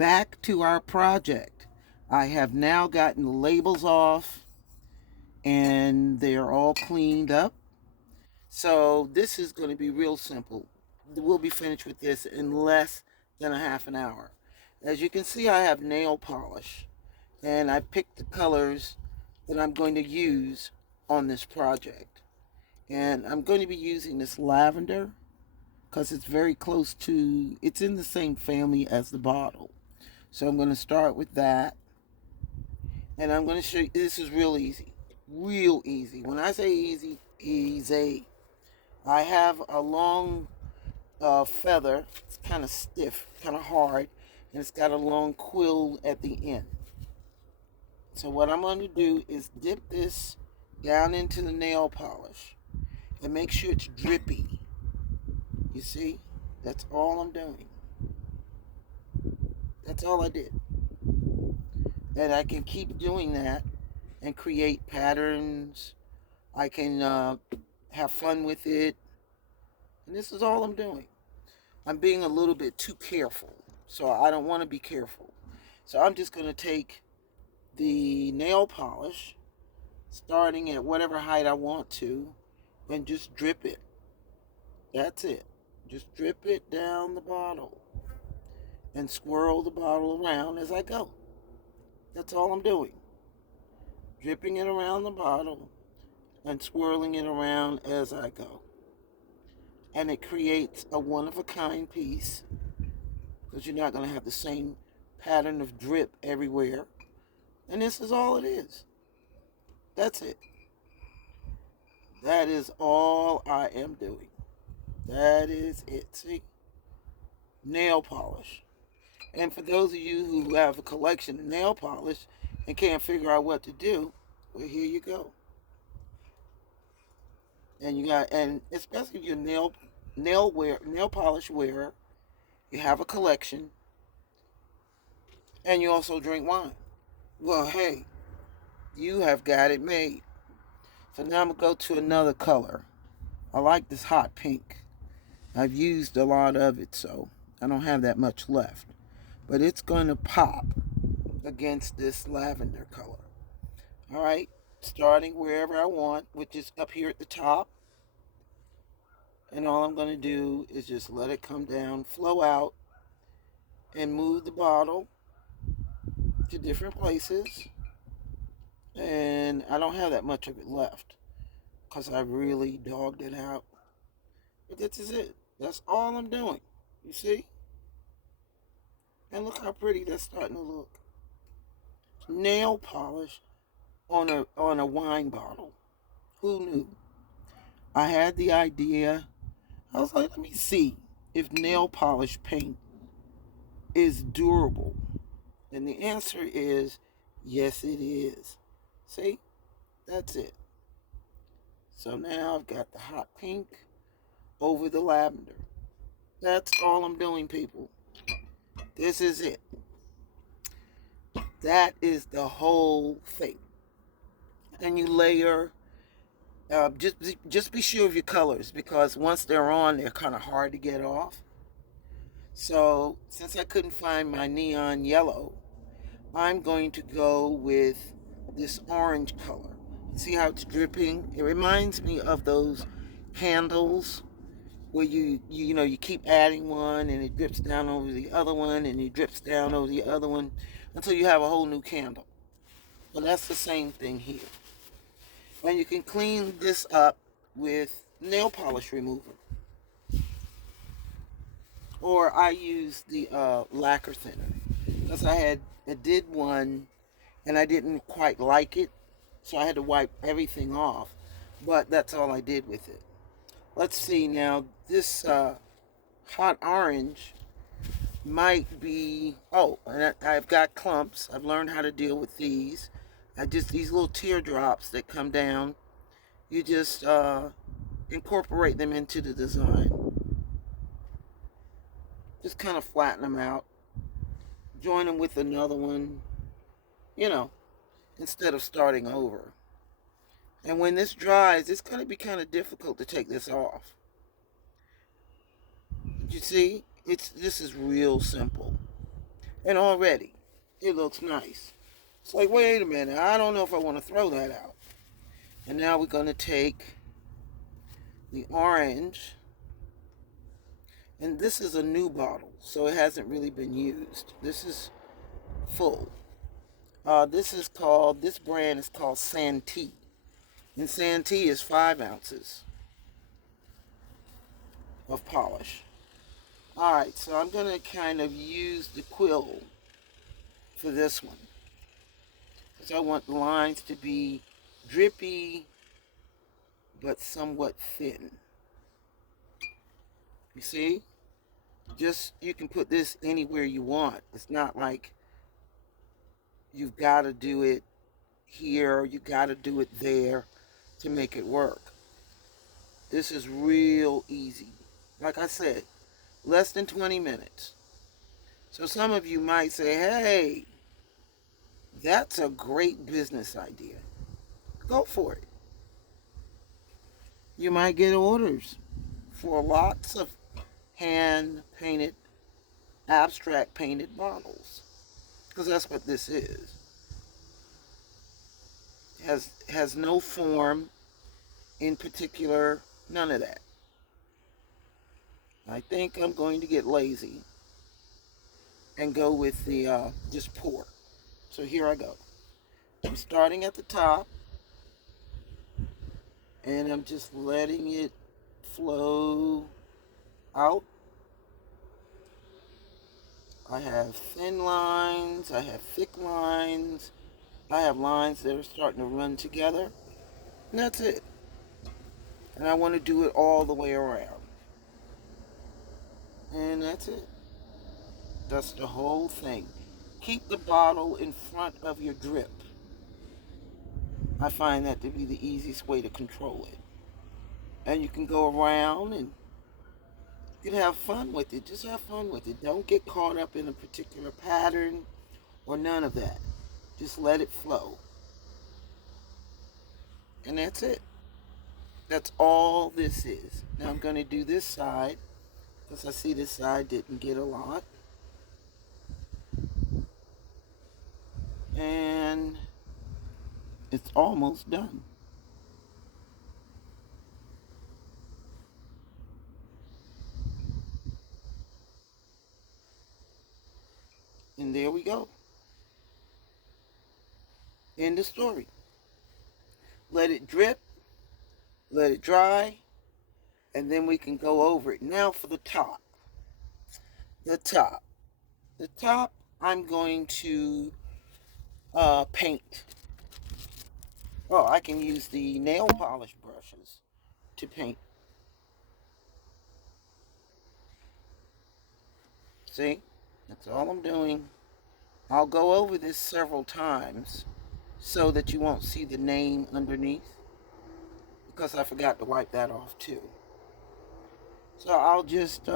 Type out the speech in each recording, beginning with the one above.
back to our project. I have now gotten the labels off and they're all cleaned up. So this is going to be real simple. We'll be finished with this in less than a half an hour. As you can see, I have nail polish and I picked the colors that I'm going to use on this project. And I'm going to be using this lavender because it's very close to, it's in the same family as the bottle. So I'm going to start with that. And I'm going to show you, this is real easy. Real easy. When I say easy, easy. I have a long feather. It's kind of stiff, kind of hard, and it's got a long quill at the end. So what I'm going to do is dip this down into the nail polish and make sure it's drippy. You see? That's all I'm doing. That's all I did. And I can keep doing that and create patterns. I can have fun with it. And this is all I'm doing. I'm being a little bit too careful. So I don't want to be careful. So I'm just going to take the nail polish, starting at whatever height I want to, and just drip it. That's it. Just drip it down the bottle and swirl the bottle around as I go. That's all I'm doing. Dripping it around the bottle and swirling it around as I go. And it creates a one-of-a-kind piece because you're not going to have the same pattern of drip everywhere. And this is all it is. That's it. That is all I am doing. That is it. See? Nail polish. And for those of you who have a collection of nail polish and can't figure out what to do, well, here you go. And you got, and especially if you're nail polish wearer, you have a collection, and you also drink wine. Well, hey, you have got it made. So now I'm gonna go to another color. I like this hot pink. I've used a lot of it, so I don't have that much left. But it's going to pop against this lavender color. All right, starting wherever I want, which is up here at the top. And all I'm going to do is just let it come down, flow out, and move the bottle to different places. And I don't have that much of it left because I really dogged it out. But this is it. That's all I'm doing. You see? And look how pretty that's starting to look. Nail polish on a wine bottle. Who knew? I had the idea. I was like, let me see if nail polish paint is durable. And the answer is yes, it is. See? That's it. So now I've got the hot pink over the lavender. That's all I'm doing, people. This is it. That is the whole thing. And you layer. Just be sure of your colors because once they're on, they're kind of hard to get off. So since I couldn't find my neon yellow, I'm going to go with this orange color. See how it's dripping? It reminds me of those candles where you keep adding one and it drips down over the other one and it drips down over the other one until you have a whole new candle. Well, that's the same thing here. And you can clean this up with nail polish remover. Or I use the lacquer thinner because I did one and I didn't quite like it, so I had to wipe everything off. But that's all I did with it. Let's see now. This hot orange might be. Oh, and I've got clumps. I've learned how to deal with these. These little teardrops that come down. You just incorporate them into the design. Just kind of flatten them out. Join them with another one. Instead of starting over. And when this dries, it's going to be kind of difficult to take this off. You see, this is real simple. And already, it looks nice. It's like, wait a minute, I don't know if I want to throw that out. And now we're going to take the orange. And this is a new bottle, so it hasn't really been used. This is full. This brand is called Santee. And Santee is 5 ounces of polish. Alright, so I'm going to kind of use the quill for this one. Because I want the lines to be drippy, but somewhat thin. You see? You can put this anywhere you want. It's not like you've got to do it here, you got to do it there to make it work. This is real easy. Like I said, less than 20 minutes. So some of you might say, hey, that's a great business idea. Go for it. You might get orders for lots of hand-painted, abstract painted bottles. Because that's what this is. Has no form in particular, none of that. I think I'm going to get lazy and go with the just pour. So here I go. I'm starting at the top and I'm just letting it flow out. I have thin lines, I have thick lines, I have lines that are starting to run together, and that's it. And I want to do it all the way around. And that's it. That's the whole thing. Keep the bottle in front of your drip. I find that to be the easiest way to control it. And you can go around and you can have fun with it. Just have fun with it. Don't get caught up in a particular pattern or none of that. Just let it flow. And that's it. That's all this is. Now I'm going to do this side because I see this side didn't get a lot. And it's almost done. And there we go. End of story. Let it drip, let it dry, and then we can go over it. Now for the top. The top. The top, I'm going to paint. Oh, I can use the nail polish brushes to paint. See? That's all I'm doing. I'll go over this several times so that you won't see the name underneath, because I forgot to wipe that off too. So I'll just,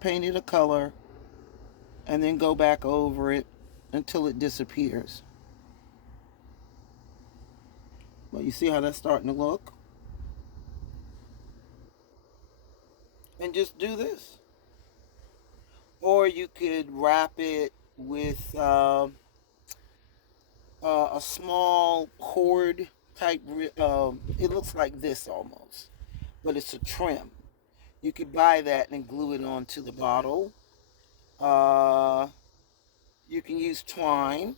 paint it a color and then go back over it until it disappears. Well, you see how that's starting to look? And just do this. Or you could wrap it with a small cord type. It looks like this almost, but it's a trim. You could buy that and glue it onto the bottle. Uh, you can use twine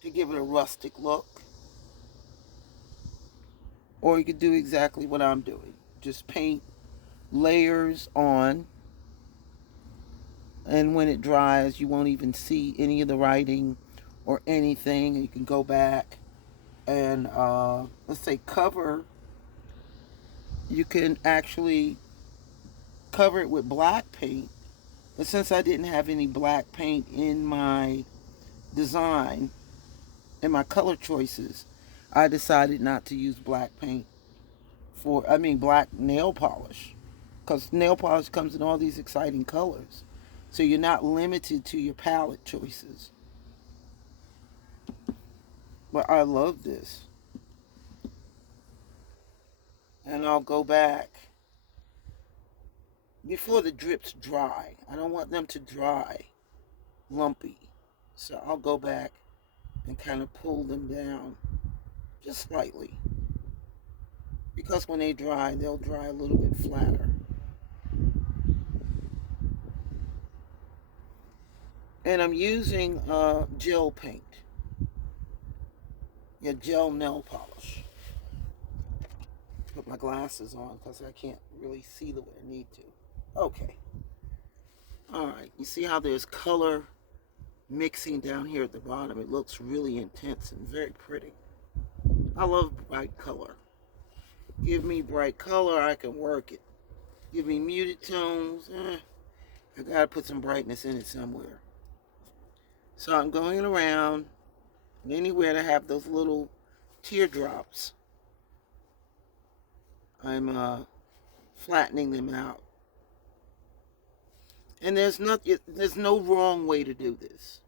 to give it a rustic look. Or you could do exactly what I'm doing. Just paint layers on, and when it dries you won't even see any of the writing or anything. You can go back and let's say cover. You can actually cover it with black paint, but since I didn't have any black paint in my design, in my color choices, I decided not to use black paint black nail polish, because nail polish comes in all these exciting colors, so you're not limited to your palette choices. But I love this. And I'll go back before the drips dry. I don't want them to dry lumpy. So I'll go back and kind of pull them down just slightly. Because when they dry, they'll dry a little bit flatter. And I'm using gel paint. Yeah, gel nail polish. Put my glasses on because I can't really see the way I need to. Okay. Alright, you see how there's color mixing down here at the bottom? It looks really intense and very pretty. I love bright color. Give me bright color, I can work it. Give me muted tones, I gotta put some brightness in it somewhere. So I'm going around, and anywhere to have those little teardrops, I'm flattening them out. And there's no wrong way to do this.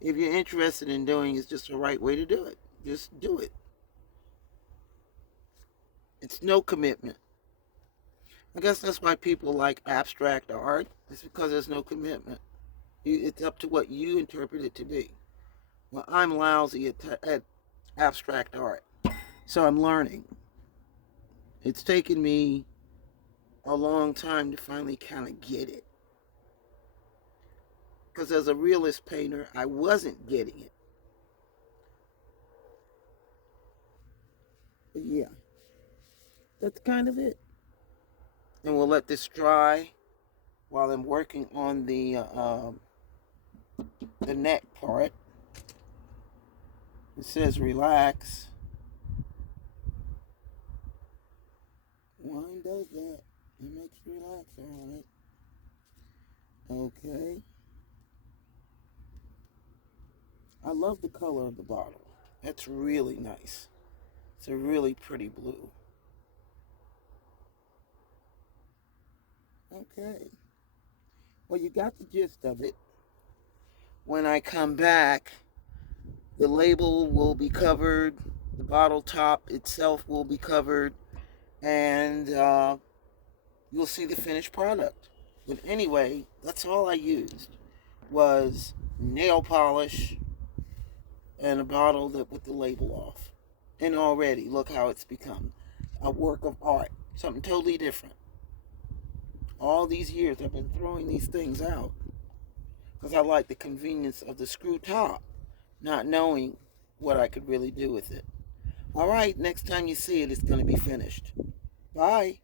If you're interested in doing it's just the right way to do it. Just do it. It's no commitment. I guess that's why people like abstract art. It's because there's no commitment. It's up to what you interpret it to be. Well, I'm lousy at abstract art. So I'm learning. It's taken me a long time to finally kind of get it. Because as a realist painter, I wasn't getting it. But yeah, that's kind of it. And we'll let this dry while I'm working on the neck part. It says relax. Wine does that. It makes you relax, alright. Okay. I love the color of the bottle. That's really nice. It's a really pretty blue. Okay. Well, you got the gist of it. When I come back, the label will be covered, the bottle top itself will be covered, and you'll see the finished product. But anyway, that's all I used was nail polish and a bottle that with the label off. And already, look how it's become a work of art. Something totally different. All these years I've been throwing these things out because I like the convenience of the screw top, not knowing what I could really do with it. All right, next time you see it, it's going to be finished. Bye.